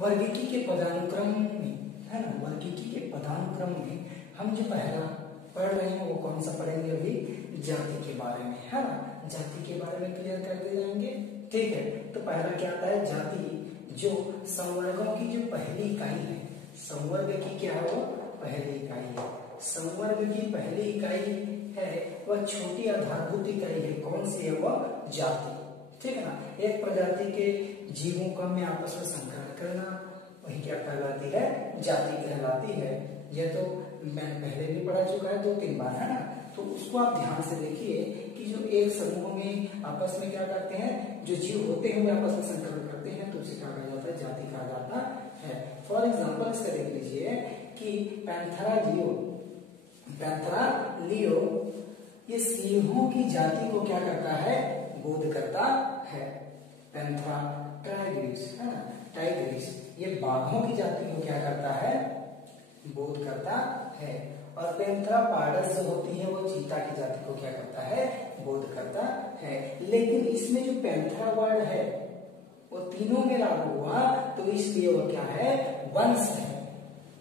वर्गीकी के पदानुक्रम में, है ना, वर्गीकी के पदानुक्रम में हम जो पहला पढ़ रहे हैं वो कौन सा पढ़ेंगे अभी, जाति के बारे में, है ना, जाति के बारे में क्लियर करते जाएंगे। ठीक है, तो पहला क्या आता है, जाति जो संवर्गों की जो पहली इकाई है, संवर्ग की क्या है वो पहली इकाई है, संवर्ग की पहली इकाई है वह छोटी आधारभूत इकाई है, कौन सी है वह जाति। ठीक है ना, एक प्रजाति के जीवों का में आपस में संकरण करना वही क्या कहलाती है, जाति कहलाती है। यह तो मैंने पहले भी पढ़ा चुका है 2-3 बार, है ना, तो उसको आप ध्यान से देखिए कि जो एक समूह में आपस में क्या करते हैं, जो जीव होते हैं वे आपस में संकरण करते हैं, तो उसे क्या कहा जाता है, जाति कहा जाता है। फॉर एग्जाम्पल इसका देख लीजिए कि पैंथेरा लियो ये सिंहों की जाति को क्या करता है, बोध करता है। पैंथेरा टाइग्रिस, है ना, टाइग्रिस ये बाघों की जाति को क्या करता है, बोध करता है। और पैंथेरा पार्डस जो होती है वो चीता की जाति को क्या करता है, बोध करता है। लेकिन इसमें जो पैंथेरा वर्ड है वो तीनों में लागू हुआ, तो इसलिए वो क्या है, वंश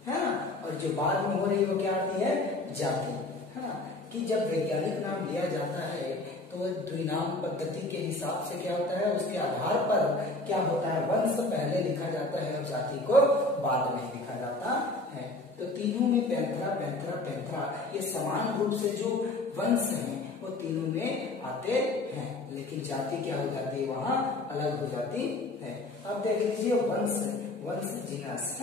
है ना। और जो बाद में हो रही है वो क्या आती है, जाति, है ना। कि जब वैज्ञानिक नाम लिया जाता है तो द्विनाम पद्धति के हिसाब से क्या होता है, उसके आधार पर क्या होता है, वंश पहले लिखा जाता है और जाति को बाद में लिखा जाता है। तो तीनों में पैंथेरा ये समान रूप से जो वंश हैं वो तीनों में आते हैं, लेकिन जाति क्या हो जाती है, वहां अलग हो जाती है। अब देख लीजिए वंश जीनस,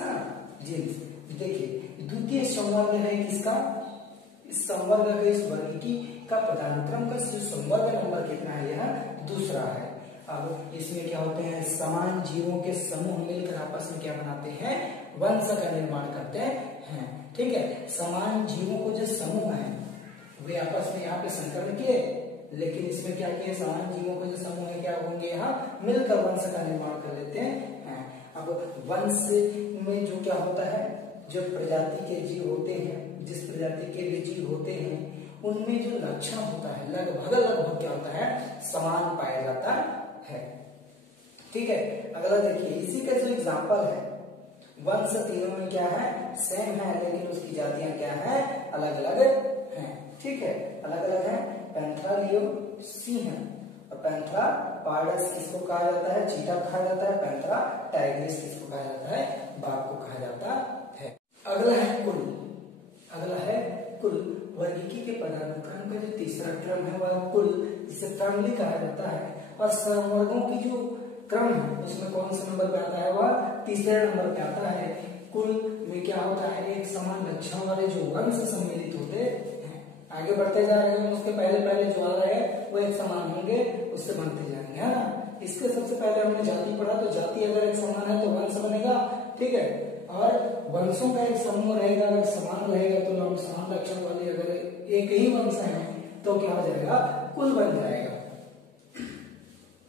जीन्स। देखिए द्वितीय संवर्ग है किसका, इस संवर्ग का, इस वर्गीकी का पदानुक्रम का संवर्ग नंबर कितना है, यह दूसरा है। अब इसमें क्या होते हैं, समान जीवों के समूह मिलकर आपस में क्या बनाते हैं, वंश का निर्माण करते हैं। ठीक है, समान जीवों को जो समूह है वे आपस में यहाँ पे संकरण किए, लेकिन इसमें क्या किए, समान जीवों को जो समूह है क्या होंगे, यहाँ मिलकर वंश का निर्माण कर लेते हैं। अब वंश में जो क्या होता है, जो प्रजाति के जीव होते हैं, जिस प्रजाति के भी जीव होते हैं उनमें जो लक्षण होता है लगभग क्या होता है, समान पाया जाता है। ठीक है, अगला देखिए, इसी का जो एग्जाम्पल है, वंश तीनों में क्या है, सेम है, लेकिन उसकी जातियां क्या है, अलग अलग हैं। ठीक है, अलग अलग है। पैंथेरा लियो सिंह और पैंथेरा पार्डस किसको कहा जाता है, चीता कहा जाता है। पैंथेरा टाइग्रिस किसको कहा जाता है, बाघ को कहा जाता है। अगला है कुल। वर्गीकी के पदानुक्रम का जो तीसरा क्रम है वह कुल, जिसे फैमिली कहा जाता है। और संवर्गों की जो क्रम है उसमें कौन सा नंबर पे आता है, वह तीसरे नंबर पे आता है। कुल में क्या होता है, एक समान लक्षण वाले जो वंश सम्मिलित होते हैं। आगे बढ़ते जा रहे हैं, उसके पहले जो आ रहे हैं वो एक समान होंगे, उससे बनते जाएंगे, है ना। इसके सबसे पहले हमने जाति पढ़ा, तो जाति अगर एक समान है तो वंश बनेगा। ठीक है, और वंशों का एक समूह रहेगा, अगर समान रहेगा तो समान लक्षण वाले अगर एक ही वंश है तो क्या हो जाएगा, कुल बन जाएगा।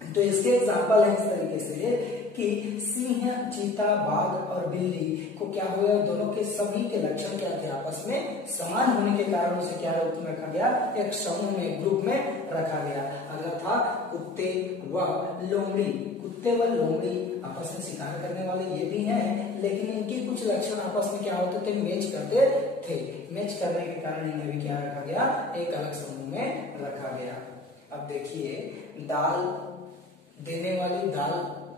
तो इसके एग्जाम्पल है इस तरीके से कि सिंह, चीता, बाघ और बिल्ली को क्या हुआ, दोनों के सभी के लक्षण क्या थे, आपस में समान होने के कारण उसे क्या रूप में रखा गया, एक समूह में, ग्रुप में रखा गया। अगला था कुत्ते व लोमड़ी। कुत्ते व लोमड़ी आपस में शिकार करने वाले ये भी हैं, लेकिन इनकी कुछ लक्षण आपस में क्या होते थे, मैच करते थे। मैच करने के कारण इन्हें भी क्या रखा गया, एक अलग समूह में रखा गया। अब देखिए, दाल देने वाली, दाल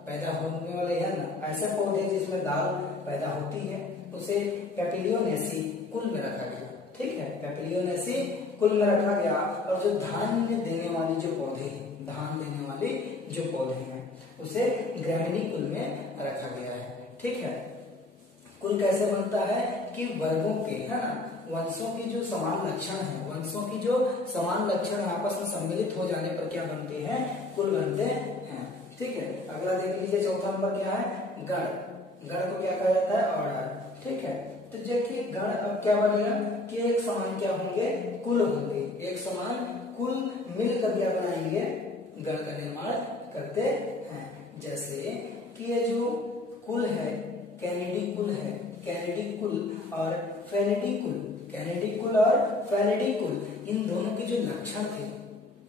पैदा होने वाले, है ना, ऐसे पौधे जिसमें दाल पैदा होती है उसे पेपिलियोनेसी कुल में रखा गया। ठीक है, पेपिलियोनेसी कुल में रखा गया। और जो धान्य देने वाली जो पौधे, धान देने वाले जो पौधे हैं उसे ग्रामीणी कुल में रखा गया है। ठीक है, कुल कैसे बनता है कि वर्गों के, है ना, वंशों की जो समान लक्षण है, वंशों की जो समान लक्षण आपस में सम्मिलित हो जाने पर क्या बनते हैं, कुल बनते हैं। ठीक है, अगला देख लीजिए, चौथा नंबर क्या है, गण। गण को क्या कहा जाता है, ऑर्डर। ठीक है, तो देखिए गण अब क्या बनेगा कि एक समान क्या होंगे, कुल होंगे। एक समान कुल मिलकर क्या बनाएंगे, गण का निर्माण करते हैं। जैसे कि ये जो कुल है, कैनेडी कुल है, कैनेडी कुल और फेनिडी कुल, कैनेडी कुल और फेनिडी कुल, इन दोनों के जो लक्षण थे,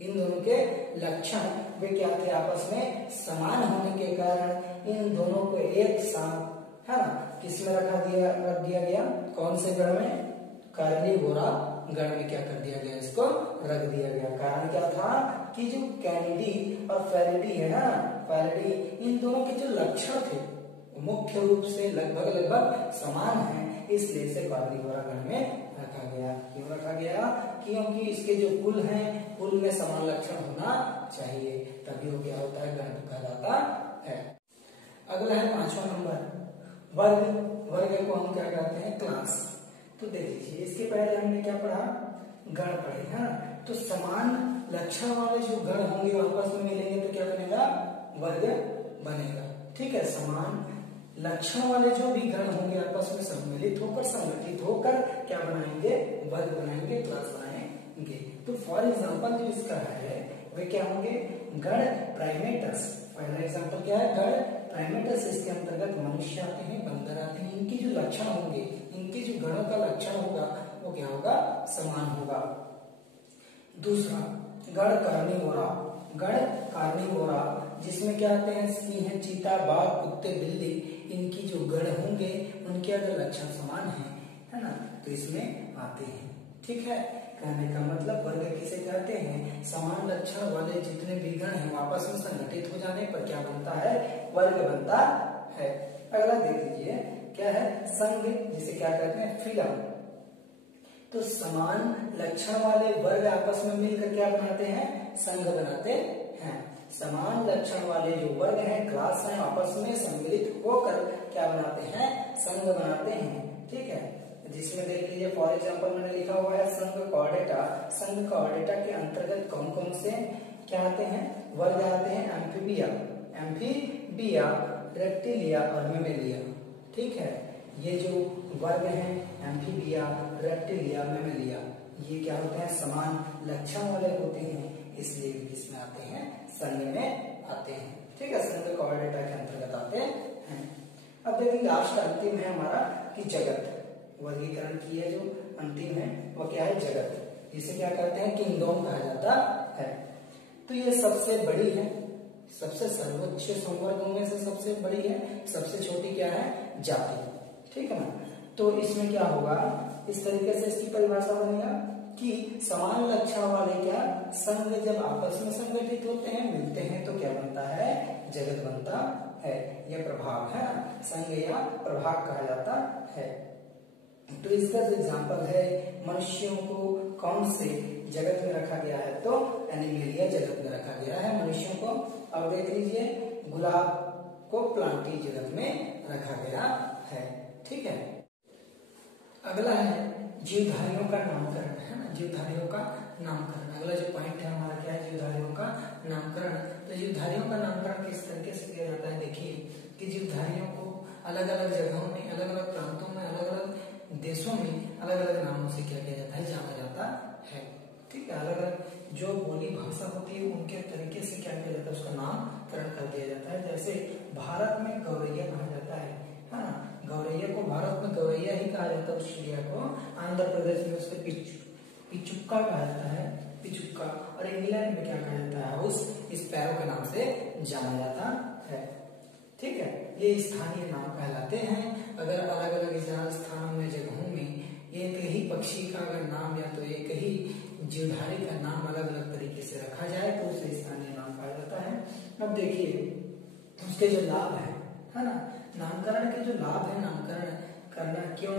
इन दोनों के लक्षण वे क्या थे, आपस में समान होने के कारण इन दोनों को एक साथ है ना, किसमें रख दिया गया, कौन से गण में, कार्निवोरा गण में क्या कर दिया गया, इसको रख दिया गया। कारण क्या था कि जो कैनिडी और फेलिडी है ना, फेलिडी, इन दोनों के जो लक्षण थे मुख्य रूप से लगभग समान है, इसलिए इसे कार्निवोरा गण में रखा गया। क्यों रखा गया, क्योंकि इसके जो कुल हैं, कुल में समान लक्षण होना चाहिए, तभी वो क्या होता है, गण कहलाता है। अगला है 5वां नंबर, वर्ग। वर्ग को हम क्या कहते हैं, क्लास। तो देख लीजिए, इसके पहले हमने क्या पढ़ा, गण पढ़े, है ना। तो समान लक्षण वाले जो गण होंगे वो आपस में मिलेंगे तो क्या बनेगा, वर्ग बनेगा। ठीक है, समान लक्षण वाले जो भी गण होंगे आपस में सम्मिलित होकर, संगठित होकर क्या बनाएंगे, वर्ग बनाएंगे, क्लास बनाएंगे। तो फॉर एग्जाम्पल जो इसका है वे क्या होंगे, गण प्राइमेटस। पहला एग्जाम्पल क्या है, गण प्राइमेटस। इसके अंतर्गत मनुष्य आते हैं, बंदर आते हैं। इनके जो लक्षण होंगे, इनके जो गणों का लक्षण होगा वो क्या होगा, समान होगा। दूसरा गण कार्निवोरा। गण कार्निवोरा जिसमें क्या आते हैं, सिंह, चीता, बाघ, कुत्ते, बिल्ली, इनकी जो गण होंगे उनके अगर लक्षण समान है ना, तो इसमें आते हैं। ठीक है, कहने का मतलब वर्ग किसे कहते हैं, समान लक्षण वाले जितने भी गण हैं आपस में संगठित हो जाने पर क्या बनता है, वर्ग बनता है। अगला देख लीजिए क्या है, संघ, जिसे क्या कहते हैं, फिलम। तो समान लक्षण वाले वर्ग आपस में मिलकर क्या बनाते हैं, संघ बनाते हैं। समान लक्षण वाले जो वर्ग हैं, क्लास हैं, आपस में सम्मिलित होकर क्या बनाते हैं, संघ बनाते हैं। ठीक है, जिसमें देख लीजिए फॉर एग्जांपल मैंने लिखा हुआ है संघ कॉर्डेटा। संघ कॉर्डेटा के अंतर्गत कौन कौन से क्या आते हैं, वर्ग आते हैं, एम्फीबिया, एम्फीबिया, रेप्टिलिया और मेमेलिया। ठीक है, ये जो वर्ग हैं एम्फीबिया, रेप्टिलिया, मेमेलिया, ये क्या होते हैं, समान लक्षण वाले होते हैं, इसलिए इसमें आते हैं, संघ में आते हैं। ठीक है, संघ कॉर्डेटा के अंतर्गत आते हैं। अब देखिए लास्ट अंतिम है हमारा कि जगत। वर्गीकरण की है जो अंतिम है वो क्या है, जगत, जिसे क्या कहते हैं, किंगडम कहा जाता है। तो ये सबसे बड़ी है, सबसे सर्वोच्च संवर्गों में से सबसे बड़ी है, सबसे छोटी क्या है, जाति। ठीक है ना, तो इसमें क्या होगा, इस तरीके से इसकी परिभाषा बनेगा कि समान लक्षण वाले क्या संघ जब आपस में संगठित होते हैं, मिलते हैं, तो क्या बनता है, जगत बनता है। यह प्रभाव है, संघ या प्रभाव कहा जाता है। तो इसका जो एग्जाम्पल है, मनुष्यों को कौन से जगत में रखा गया है, तो एनिमेलिया जगत में रखा गया है मनुष्यों को। अब देख लीजिए गुलाब को प्लांटी जगत में रखा गया है। ठीक है, अगला है जीवधारियों का नामकरण, है ना, जीवधारियों का नामकरण। अगला जो पॉइंट है हमारा क्या है, जीवधारियों का नामकरण। तो जीवधारियों का नामकरण किस तरीके से किया जाता है, देखिए कि जीवधारियों को अलग अलग जगहों में, अलग अलग प्रांतों में, अलग अलग देशों में अलग अलग नामों से क्या किया जाता है, जाना जाता है। ठीक है, अलग अलग जो बोली भाषा होती है उनके तरीके से क्या किया जाता है, उसका नामकरण कर दिया जाता है। जैसे भारत में गौरैया कहा जाता है ना, गौरैया को भारत में गौरैया ही कहा जाता है, उस चिड़िया को। आंध्र प्रदेश में उसको पिचुक्का कहा जाता है, पिचुक्का। और इंग्लैंड में क्या कहा जाता है, हाउस स्पैरो के नाम से जाना जाता है। ठीक है, ये स्थानीय नाम कहलाते हैं। अगर अलग अलग स्थानों में, जगहों में एक ही पक्षी का अगर नाम या तो एक ही जीवधारी का नाम अलग अलग तरीके से रखा जाए तो उसे स्थानीय नाम कहा जाता है। अब देखिए उसके जो लाभ है ना, नामकरण के जो लाभ है, नामकरण करना क्यों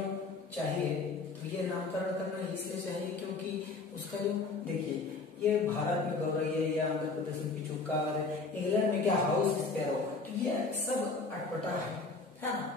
चाहिए, तो ये नामकरण करना इसलिए चाहिए क्योंकि उसका जो देखिए, ये भारत में गौरैया या आंध्र प्रदेश में पिचुक्का और इंग्लैंड में क्या हाउस स्पैरो, तो ये सब अटपटा है ना।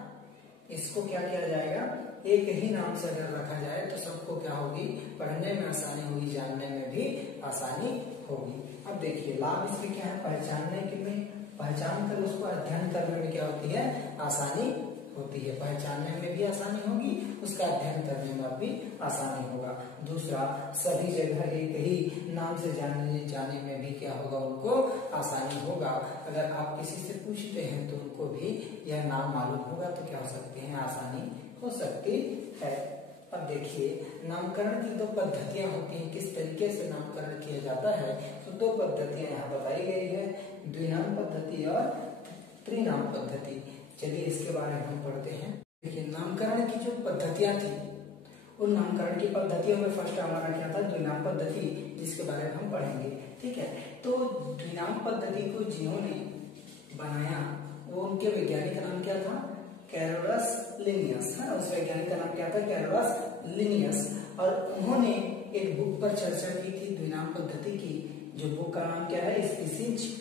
इसको क्या किया जाएगा, एक ही नाम से अगर रखा जाए तो सबको क्या होगी, पढ़ने में आसानी होगी, जानने में भी आसानी होगी। अब देखिए लाभ इसके क्या है, पहचानने के में, पहचान कर उसको अध्ययन करने में क्या होती है, आसानी होती है। पहचानने में भी आसानी होगी, उसका अध्ययन करने में भी आसानी होगा। दूसरा, सभी जगह एक ही नाम से जाने में भी क्या होगा, उनको आसानी होगा। अगर आप किसी से पूछते हैं तो उनको भी यह नाम मालूम होगा, तो क्या हो सकते हैं, आसानी हो सकती है। अब देखिए नामकरण की दो पद्धतियां होती हैं, किस तरीके से नामकरण किया जाता है। तो दो पद्धतियां यहाँ बताई गई है, द्विनाम पद्धति और त्रिनाम पद्धति। चलिए इसके बारे में हम पढ़ते हैं। देखिए नामकरण की जो पद्धतियां थी, उन नामकरण की पद्धतियों में फर्स्ट हमारा क्या था, द्विनाम पद्धति, जिसके बारे में हम पढ़ेंगे। ठीक है, तो द्विनाम पद्धति को जिन्होंने बनाया वो उनके वैज्ञानिक नाम क्या था, कैरोलस लिनियस है। उस वैज्ञानिक का नाम क्या था, कैरोलस लिनियस। और उन्होंने एक बुक पर चर्चा की थी द्विनाम पद्धति की, जो बुक का नाम क्या है, स्पीसीज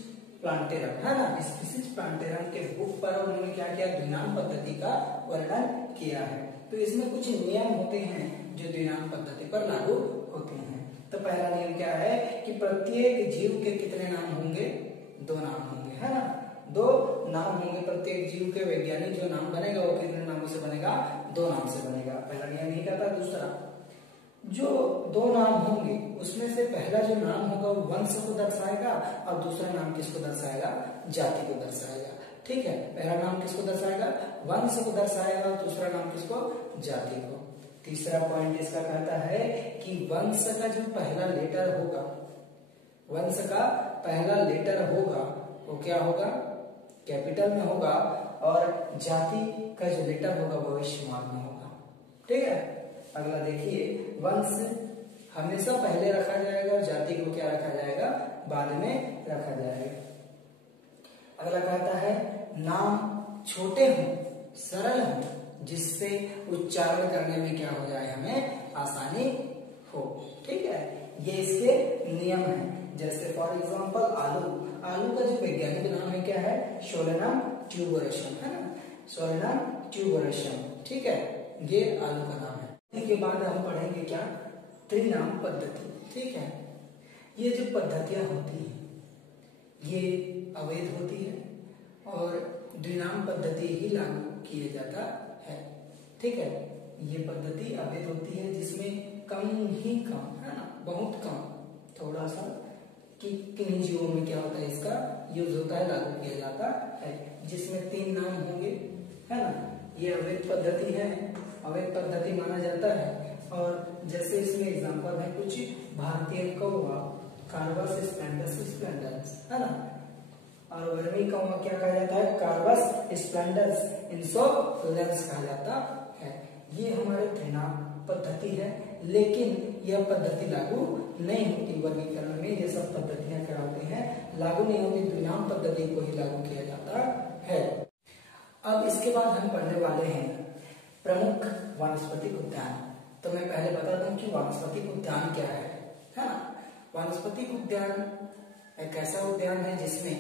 प्लांटेरम है ना। स्पीसीज प्लांटेरम के बुक पर उन्होंने क्या किया, द्विनाम पद्धति का वर्णन किया है। तो इसमें कुछ नियम होते हैं जो द्विनाम पद्धति पर लागू होते हैं। तो पहला नियम क्या है कि प्रत्येक जीव के कितने नाम होंगे, 2 नाम होंगे, है ना। 2 नाम होंगे, प्रत्येक जीव के वैज्ञानिक जो नाम बनेगा वो कितने नामों से बनेगा, 2 नाम से बनेगा। पहला नियम यही कहता है। दूसरा, जो 2 नाम होंगे उसमें से पहला जो नाम होगा वो वंश को दर्शाएगा और दूसरा नाम किसको दर्शाएगा, जाति को दर्शाएगा। ठीक है, पहला नाम किसको दर्शाएगा, वंश को दर्शाएगा और दूसरा नाम किसको, जाति को। तीसरा पॉइंट इसका कहता है कि वंश का जो पहला लेटर होगा, वंश का पहला लेटर होगा वो क्या होगा, कैपिटल में होगा, और जाति का जो लेटर होगा वो स्मॉल में होगा। ठीक है, अगला देखिए, वंश हमेशा पहले रखा जाएगा और जाति को क्या रखा जाएगा, बाद में रखा जाएगा। अगला कहता है नाम छोटे हों, सरल हों, जिससे उच्चारण करने में क्या हो जाए, हमें आसानी हो। ठीक है, ये इसके नियम हैं। जैसे फॉर एग्जांपल आलू, आलू का जो वैज्ञानिक नाम है क्या है, सोलेनम ट्यूबरोसम है ना, सोलेनम ट्यूबरोसम। ठीक है, ये आलू का नाम है। इसके बाद हम पढ़ेंगे क्या, त्रिनाम पद्धति। ठीक है, ये जो पद्धतियां होती हैं ये अवैध होती है और द्विनाम पद्धति ही लागू किया जाता है। ठीक है, ये पद्धति अवैध होती है जिसमें कम ही कम, है ना, बहुत कम, थोड़ा सा कि किन्हीं जीवों में क्या होता है, इसका यूज होता है, लागू किया जाता है, जिसमें 3 नाम होंगे, है ना। ये अवैध पद्धति है, अवैध पद्धति माना जाता है। और जैसे इसमें एग्जांपल है कुछ, भारतीय कौवा, कार्बस स्प्लेंडस स्प्लेंडस, है ना, और वर्मी कौवा क्या कहा जाता है, कार्बस स्प्लेंडस इंसोलेंस कहा जाता है। ये हमारे त्रिनाम पद्धति है, लेकिन यह पद्धति लागू नहीं होती वर्गीकरण में। ये सब पद्धतियां क्या होती हैं, लागू नहीं होती, द्विनाम पद्धति को ही लागू किया जाता है। अब इसके बाद हम पढ़ने वाले हैं प्रमुख वानस्पतिक उद्यान। तो मैं पहले बता दूं कि वानस्पतिक उद्यान क्या है ना। वानस्पतिक उद्यान एक ऐसा उद्यान है जिसमें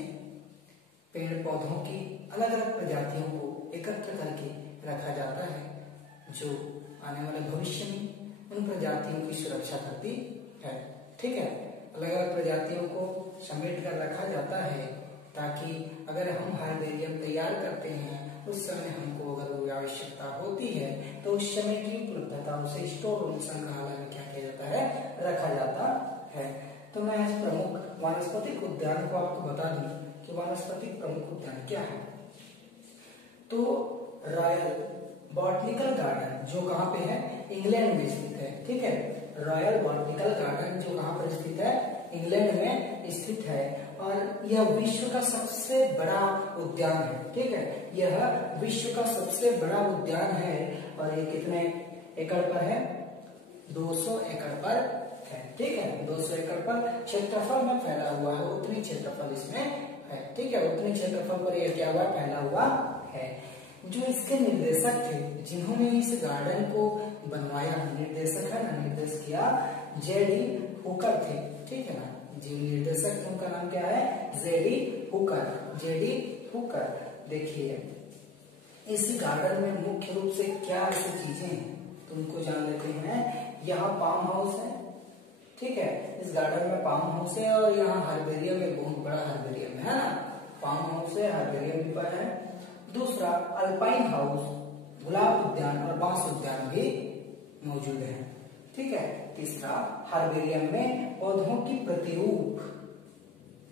पेड़ पौधों की अलग अलग प्रजातियों को एकत्र करके रखा जाता है, जो आने वाले भविष्य में उन प्रजातियों की सुरक्षा करती है। ठीक है, अलग अलग प्रजातियों को समेट कर रखा जाता है ताकि अगर हम हार्बेरियम तैयार करते हैं उस समय हमको अगर वो आवश्यकता होती है तो उस समय की उपलब्धता उसे स्टोर रूम संग्रहालय में क्या किया जाता है, रखा जाता है। तो मैं आज प्रमुख वानस्पतिक उद्यान को आपको बता दूं कि वानस्पतिक प्रमुख उद्यान क्या है। तो रॉयल बॉटनिकल गार्डन जो कहाँ पे है, इंग्लैंड में स्थित है। ठीक है, रॉयल बॉटनिकल गार्डन जो कहाँ पर स्थित है, इंग्लैंड में स्थित है और यह विश्व का सबसे बड़ा उद्यान है। ठीक है, यह विश्व का सबसे बड़ा उद्यान है और ये कितने एकड़ पर है, 200 एकड़ पर है। ठीक है, 200 एकड़ पर क्षेत्रफल में फैला हुआ है, उतनी क्षेत्रफल इसमें है। ठीक है, उतनी क्षेत्रफल पर यह क्या हुआ, फैला हुआ है। जो इसके निर्देशक थे, जिन्होंने इस गार्डन को बनवाया, निर्देशक है ना, निर्देश किया जेडी हुकर थे। ठीक है ना, जो निर्देशक थे उनका नाम क्या है, जेडी हुकर, जेडी हुकर। देखिए इस गार्डन में मुख्य रूप से क्या ऐसी चीजें हैं तुमको जान लेते हैं। यहाँ पाम हाउस है। ठीक है, इस गार्डन में पाम हाउस है और यहाँ हार्बेरियम एक बहुत बड़ा हार्बेरियम है ना, पाम हाउस है, हार्बेरियम भी पर है। दूसरा अल्पाइन हाउस, गुलाब उद्यान और बांस उद्यान भी मौजूद है। ठीक है, तीसरा हार्बेरियम में पौधों की प्रतिरूप।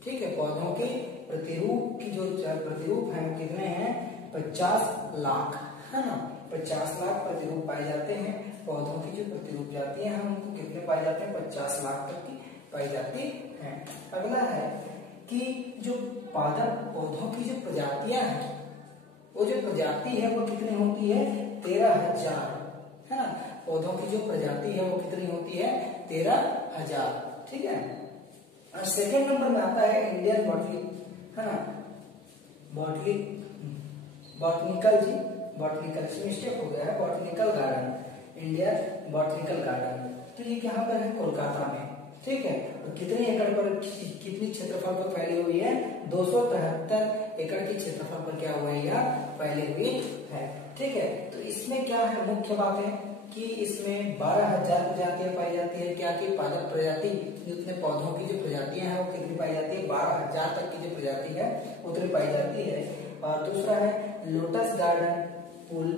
ठीक है, पौधों के प्रतिरूप की जो प्रतिरूप है कितने हैं, 50 लाख, है ना, 50 लाख प्रतिरूप पाए जाते हैं। पौधों की जो प्रतिरूप जाती है उनको कितने पाए जाते हैं, 50 लाख तक की पाई जाती है। अगला है कि जो पादप पौधों की जो प्रजातियां हैं वो जो प्रजाति है वो कितनी होती है? 13,000, है ना। पौधों की जो प्रजाति है वो कितनी होती है? 13,000, ठीक है। और सेकेंड नंबर में आता है इंडियन बॉटनी, है ना, बॉटनिकल मिस्टेक हो गया है, botanical garden, Indian botanical garden. तो ये कहाँ पर है? कोलकाता में, ठीक है। और कितने एकड़ पर, कितनी क्षेत्रफल पर फैली हुई है? 273 एकड़ की क्षेत्रफल पर क्या हुआ है? यह फैली हुई है, ठीक है। तो इसमें क्या है मुख्य बात है कि इसमें 12,000 प्रजातियां पाई जाती है। क्या की पादप प्रजाति, जितने पौधों की जो प्रजातियां हैं वो कितनी पाई जाती है? 12,000 तक की जो प्रजाति है उतनी पाई जाती है। और दूसरा है लोटस गार्डन पुल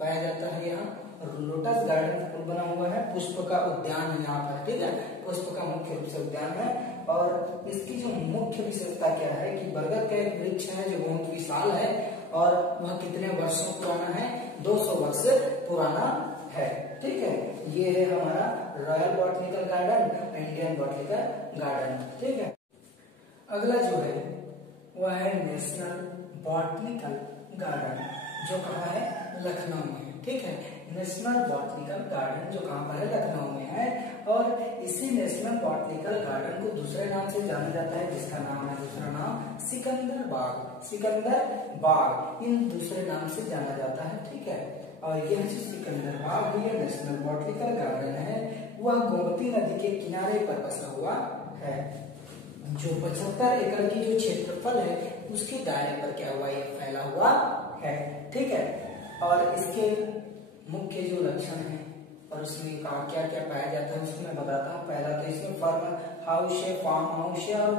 पाया जाता है यहाँ, और लोटस गार्डन पुल बना हुआ है, पुष्प का उद्यान है यहाँ पर, ठीक है, पुष्प का मुख्य रूप से उद्यान है। और इसकी जो मुख्य विशेषता क्या है कि बरगद का एक वृक्ष है जो बहुत विशाल है और वह कितने वर्षों पुराना है? 200 वर्ष पुराना है, ठीक है। ये है हमारा royal botanical garden, Indian botanical garden, ठीक है। अगला जो है वह है नेशनल बॉटनिकल गार्डन, जो कहाँ है? लखनऊ में, ठीक है। नेशनल बॉटनिकल गार्डन जो कहाँ पर है? लखनऊ में है। और इसी नेशनल बॉटनिकल गार्डन को दूसरे नाम से जाना जाता है, जिसका नाम है, दूसरा नाम सिकंदर बाग, इन दूसरे नाम से जाना जाता है, ठीक है। और यह जो सिकंदर बाग है, नेशनल बॉटनिकल गार्डन है, वह गोमती नदी के किनारे पर बसा हुआ है। जो 75 एकड़ की जो क्षेत्रफल है उसके दायरे पर क्या हुआ? ये फैला हुआ है, ठीक है। और इसके मुख्य जो लक्षण है और उसमें क्या क्या पाया जाता है उसमें बताता हूँ। पहला तो इसमें फार्म हाउस है और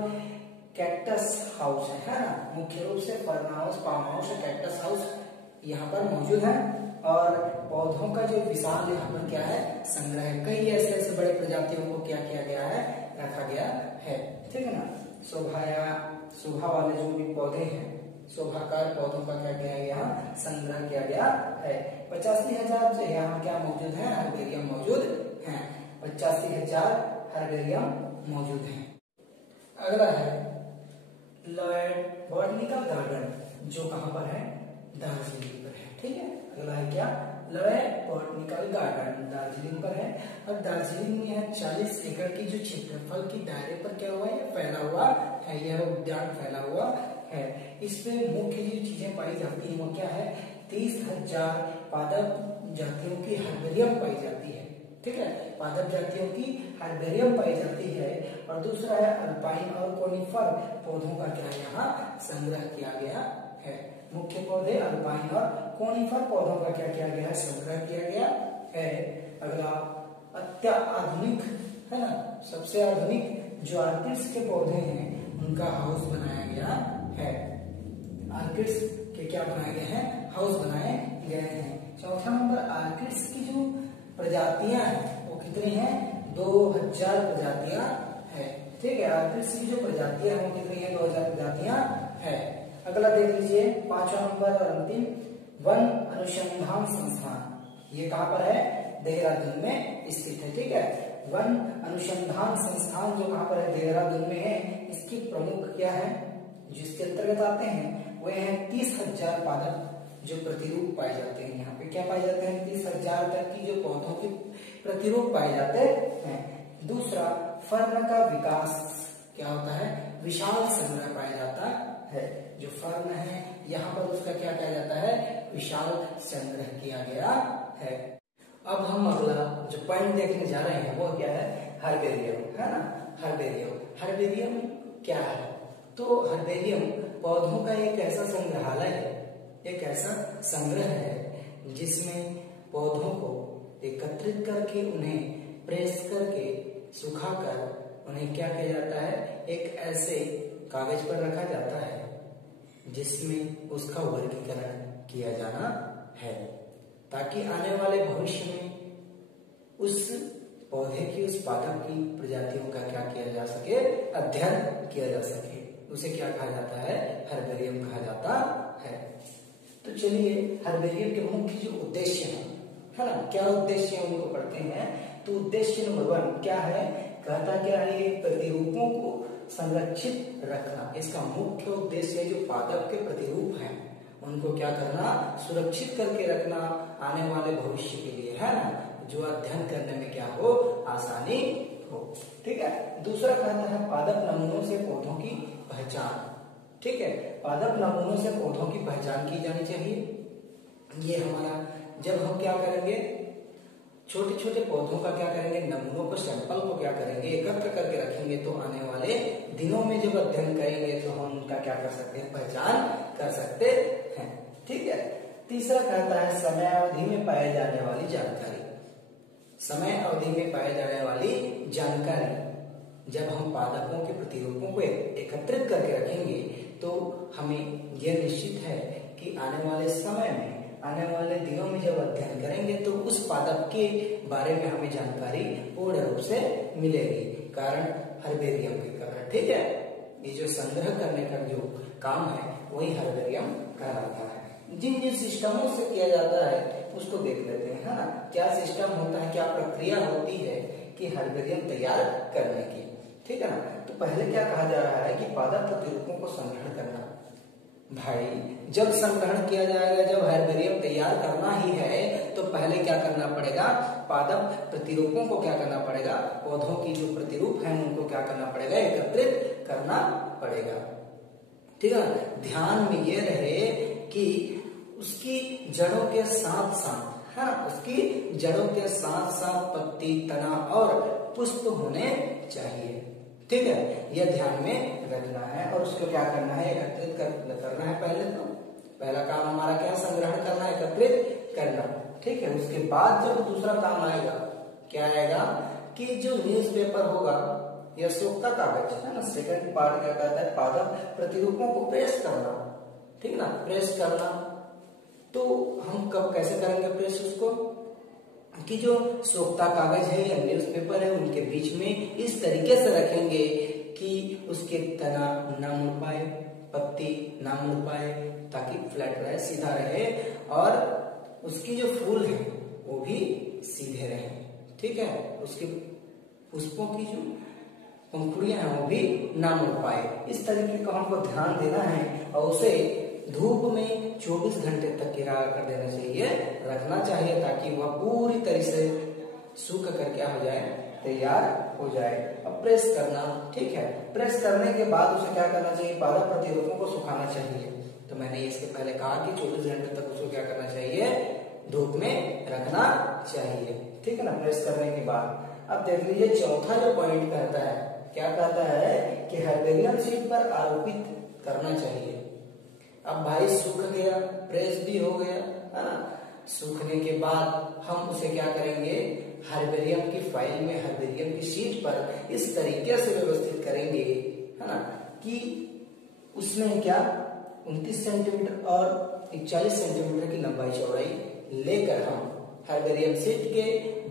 कैक्टस हाउस है ना। मुख्य रूप से फार्म हाउस, फार्म हाउस और कैक्टस हाउस यहाँ पर मौजूद है। और पौधों का जो विशाल यहाँ पर क्या है? संग्रह है। कई ऐसे बड़े प्रजातियों को क्या किया गया है? रखा गया है, ठीक है ना। शोभा वाले जो भी पौधे हैं, शोभाकार पौधों का क्या किया गया? संग्रह किया गया है। 85,000 से यहाँ क्या मौजूद है? हर्बेरियम मौजूद है। 85,000 हर्बेरियम मौजूद है। अगला है लॉयड बॉटनिकल गार्डन, जो कहाँ पर है? दार्जिलिंग पर है, ठीक है। अगला है क्या? लॉयड बॉटनिकल गार्डन दार्जिलिंग पर है। और दार्जिलिंग में है 40 एकड़ की जो क्षेत्रफल की दायरे पर क्या हुआ है? फैला हुआ है, यह उद्यान फैला हुआ है। इसमें मुख्य जो चीजें पाई जाती है वो क्या है? 30,000 पादप जातियों की हर्बेरियम पाई जाती है, ठीक है। पादप जातियों की हर्बेरियम पाई जाती है। और दूसरा है अल्पाइन और कोनिफर पौधों का क्या यहाँ संग्रह किया गया है। मुख्य पौधे अल्पाइन और कोनिफर पौधों का क्या किया गया है? संग्रह किया गया है। अगला अत्याधुनिक, है ना, सबसे आधुनिक जो आर्किड्स के पौधे हैं उनका हाउस बनाया गया है। आर्किड्स के क्या बनाए गए हैं? हाउस बनाए गए हैं। चौथा नंबर, आर्किड्स की जो प्रजातियां हैं वो कितनी हैं? 2000 प्रजातियां है, ठीक है। आर्किड्स की जो प्रजातियां हैं वो कितनी है? 2000 प्रजातियां है। अगला देख लीजिए, 5वां नंबर और अंतिम, वन अनुसंधान संस्थान। ये कहाँ पर है? देहरादून में स्थित है, ठीक है। वन अनुसंधान संस्थान जो कहाँ पर है? देहरादून में है। इसकी प्रमुख क्या है जिसके अंतर्गत आते हैं? वे हैं 30,000 पादप जो प्रतिरूप पाए जाते हैं। यहाँ पे क्या पाए जाते हैं? 30,000 तक की जो पौधों की प्रतिरूप पाए जाते हैं। दूसरा, फर्न का विकास क्या होता है? विशाल संग्रह पाया जाता है। जो फर्न है यहाँ पर उसका क्या कहा जाता है? विशाल संग्रह किया गया है। अब हम अगला जो पॉइंट देखने जा रहे हैं वो क्या है? हर्बेरियम, है ना। हर्बेरियम क्या है? तो हर्बेरियम पौधों का एक ऐसा संग्रहालय है, एक ऐसा संग्रह है जिसमें पौधों को एकत्रित करके उन्हें प्रेस करके सुखाकर उन्हें क्या किया जाता है? एक ऐसे कागज पर रखा जाता है जिसमें उसका वर्गीकरण किया जाना है, ताकि आने वाले भविष्य में उस पौधे की, उस पादप की प्रजातियों का क्या किया जा सके? अध्ययन किया जा सके। उसे क्या कहा जाता है? हर्बेरियम कहा जाता है। तो चलिए हर्बेरियम के मुख्य जो उद्देश्य है ना, क्या उद्देश्य है उनको पढ़ते हैं। तो उद्देश्य नंबर 1 क्या है? कहता क्या है? ये प्रतिरूपों को संरक्षित रखना। इसका मुख्य उद्देश्य जो पादप के प्रतिरूप हैं उनको क्या करना, सुरक्षित करके रखना आने वाले भविष्य के लिए, है ना, जो अध्ययन करने में क्या हो, आसानी हो। ठीक है। दूसरा कहता है पादप नमूनों से पौधों की पहचान। ठीक है, पादप नमूनों से पौधों की पहचान की जानी चाहिए। ये हमारा जब हम क्या करेंगे, छोटे छोटे पौधों का क्या करेंगे, नमूनों को, सैंपल को क्या करेंगे, एकत्र करके रखेंगे, तो आने वाले दिनों में जब अध्ययन करेंगे तो हम उनका क्या कर सकते हैं, पहचान कर सकते हैं। ठीक है। तीसरा कहता है समय अवधि में पाए जाने वाली जानकारी। समय अवधि में पाए जाने वाली जानकारी, जब हम पादपों के प्रतिरूपों को एकत्रित करके रखेंगे तो हमें यह निश्चित है कि आने वाले समय में, आने वाले दिनों में जब अध्ययन करेंगे तो उस पादप के बारे में हमें जानकारी पूर्ण रूप से मिलेगी, कारण हर्बेरियम के कारण। ठीक है, ये जो संग्रह करने का जो काम है वही हर्बेरियम कहलाता है। जिन जिन सिस्टमों से किया जाता है उसको देख लेते हैं, है ना, क्या सिस्टम होता है, क्या प्रक्रिया होती है कि हर्बेरियम तैयार करने की। ठीक है ना। तो पहले क्या कहा जा रहा है कि पादप प्रतिरूपों को संग्रहण करना। भाई जब संग्रहण किया जाएगा, जब हर्बेरियम तैयार करना ही है तो पहले क्या करना पड़ेगा, पादप प्रतिरूपों को क्या करना पड़ेगा, पौधों की जो प्रतिरूप है उनको क्या करना पड़ेगा, एकत्रित करना पड़ेगा। ठीक है। ध्यान में ये रहे कि उसकी जड़ों के साथ साथ, हाँ, उसकी जड़ों के साथ साथ पत्ती, तना और पुष्प होने चाहिए। ठीक है, यह ध्यान में रखना है और उसको क्या करना है, एकत्रित करना है। पहले तो पहला काम हमारा क्या, संग्रहण करना, एकत्रित करना। ठीक है। उसके बाद जब दूसरा काम आएगा, क्या आएगा कि जो न्यूज़पेपर होगा या सोखता कागज है ना, सेकंड पार्ट क्या कहता है, पादप प्रतिरूपों को प्रेस करना। ठीक ना, प्रेस करना। तो हम कब कैसे करेंगे प्रेस उसको, कि जो सोखता कागज है या न्यूज़पेपर है उनके बीच में इस तरीके से रखेंगे कि उसके तना ना मुड़ पाए, पत्ती ना मुड़ पाए, ताकि फ्लैट रहे, सीधा रहे, और उसकी जो फूल है वो भी सीधे रहे। ठीक है। उसके पुष्पों की जो पंखुड़ियां हैं वो भी ना मुड़ पाए। इस तरीके का हमको ध्यान देना है और उसे धूप में 24 घंटे तक गिरा कर देना चाहिए, रखना चाहिए, ताकि वह पूरी तरह से सूख कर क्या हो जाए, तैयार हो जाए। अब प्रेस करना। ठीक है। प्रेस करने के बाद उसे क्या करना चाहिए, पादप प्रतिरूपों को सुखाना चाहिए। तो मैंने इसके पहले कहा कि 24 घंटे तक उसको क्या करना चाहिए, धूप में रखना चाहिए। ठीक है ना, प्रेस करने के बाद। अब देख लीजिए चौथा जो पॉइंट कहता है, क्या कहता है कि हर्बेरियम सीड पर आरोपित करना चाहिए। अब भाई सूख गया, प्रेस भी हो गया, है ना, सूखने के बाद हम उसे क्या करेंगे, हर्बेरियम की फाइल में, हर्बेरियम की शीट पर इस तरीके से व्यवस्थित करेंगे, है ना, कि उसमें क्या 29 सेंटीमीटर और 41 सेंटीमीटर की लंबाई चौड़ाई लेकर हम हर्बेरियम शीट के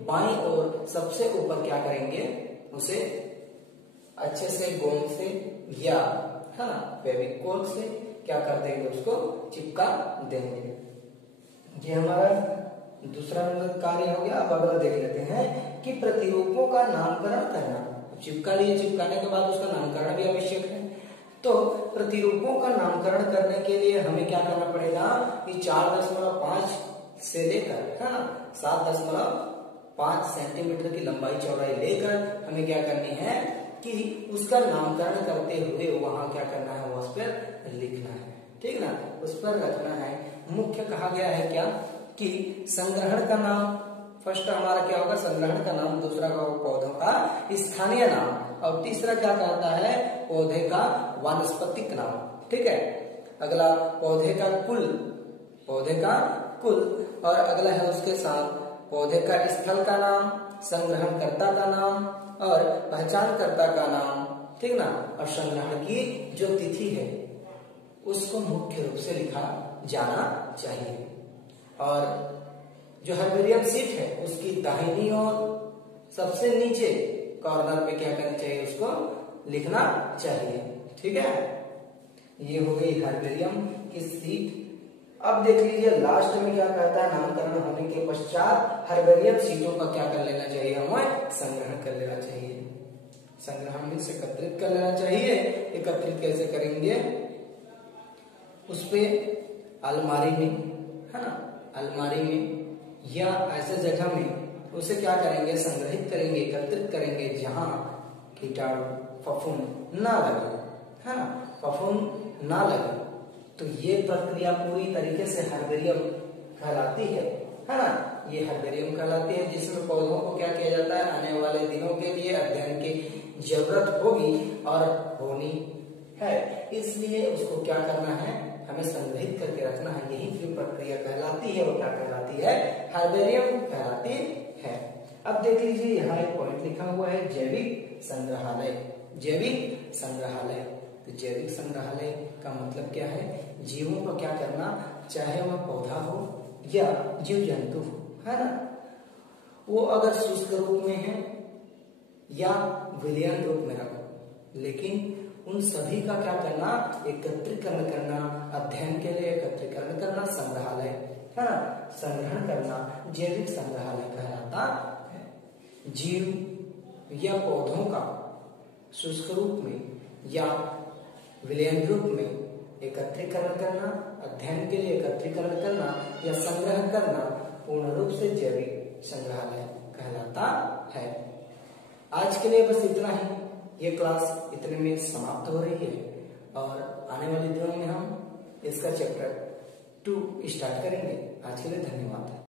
बाईं ओर सबसे ऊपर क्या करेंगे, उसे अच्छे से गोंद से या, है ना, फेविकोल से क्या कर देंगे, उसको चिपका देंगे। ये हमारा दूसरा कार्य हो गया। अब अगला देख लेते हैं कि प्रतिरूपों का नामकरण करना। चिपका लिए, चिपकाने के बाद उसका नामकरण भी आवश्यक है। तो प्रतिरूपों का नामकरण करने के लिए हमें क्या करना पड़ेगा कि 4.5 से लेकर, है ना, 7.5 सेंटीमीटर की लंबाई चौड़ाई लेकर हमें क्या करनी है कि उसका नामकरण करते हुए वहां क्या करना है, उस पर लिखना है। ठीक ना, उस पर रखना है। मुख्य कहा गया है क्या कि संग्रहण का नाम, फर्स्ट हमारा क्या होगा, संग्रहण का नाम, दूसरा का पौधों का स्थानीय नाम, और तीसरा क्या कहता है, पौधे का वानस्पतिक नाम। ठीक है। अगला पौधे का कुल, पौधे का कुल, और अगला है उसके साथ पौधे का स्थल का नाम, संग्रहणकर्ता का नाम और पहचानकर्ता का नाम। ठीक ना, और संग्रहण की जो तिथि है उसको मुख्य रूप से लिखा जाना चाहिए। और जो हर्बेरियम शीट है उसकी दाहिनी ओर सबसे नीचे कॉर्नर पे क्या करना चाहिए, उसको लिखना चाहिए। ठीक है, ये हो गई हर्बेरियम की शीट। अब देख लीजिए लास्ट में क्या कहता है, नामकरण होने के पश्चात हर्बेरियम शीटों का क्या कर लेना चाहिए, हमें संग्रहण कर लेना चाहिए। संग्रहण में से एकत्रित कर लेना चाहिए। एकत्रित कैसे करेंगे, उस पे अलमारी में, है ना, अलमारी में या ऐसे जगह में उसे क्या करेंगे, संग्रहित करेंगे, एकत्रित करेंगे जहां कीटाणु फफूंद ना लगे, है ना, फफूंद ना लगे। तो ये प्रक्रिया पूरी तरीके से हर्बेरियम कहलाती है ना, ये हर्बेरियम कहलाती है, जिसमें पौधों को क्या किया जाता है, आने वाले दिनों के लिए अध्ययन की जरूरत होगी और होनी है, इसलिए उसको क्या करना है, हमें संग्रहित करके रखना है। यही जो प्रक्रिया कहलाती है वो क्या कहलाती है, हर्बेरियम कहलाती है। अब देख लीजिए यहाँ एक पॉइंट लिखा हुआ है, जैविक संग्रहालय। जैविक संग्रहालय, तो जैविक संग्रहालय का मतलब क्या है, जीवों को क्या करना, चाहे वह पौधा हो या जीव जंतु हो, है ना, वो अगर शुष्क रूप में है या विलयन रूप में रखो, लेकिन उन सभी का क्या करना, एकत्रीकरण करना, अध्ययन के लिए एकत्रीकरण करना, संग्रहालय, है ना, संग्रहण करना जैविक संग्रहालय कहलाता है। जीव या पौधों का शुष्क रूप में या विलयन रूप में एकत्रीकरण करना, अध्ययन के लिए एकत्रीकरण करना या संग्रह करना पूर्ण रूप से जैविक संग्रहालय कहलाता है। आज के लिए बस इतना ही, ये क्लास इतने में समाप्त हो रही है और आने वाले दिनों में हम इसका चैप्टर 2 स्टार्ट करेंगे। आज के लिए धन्यवाद।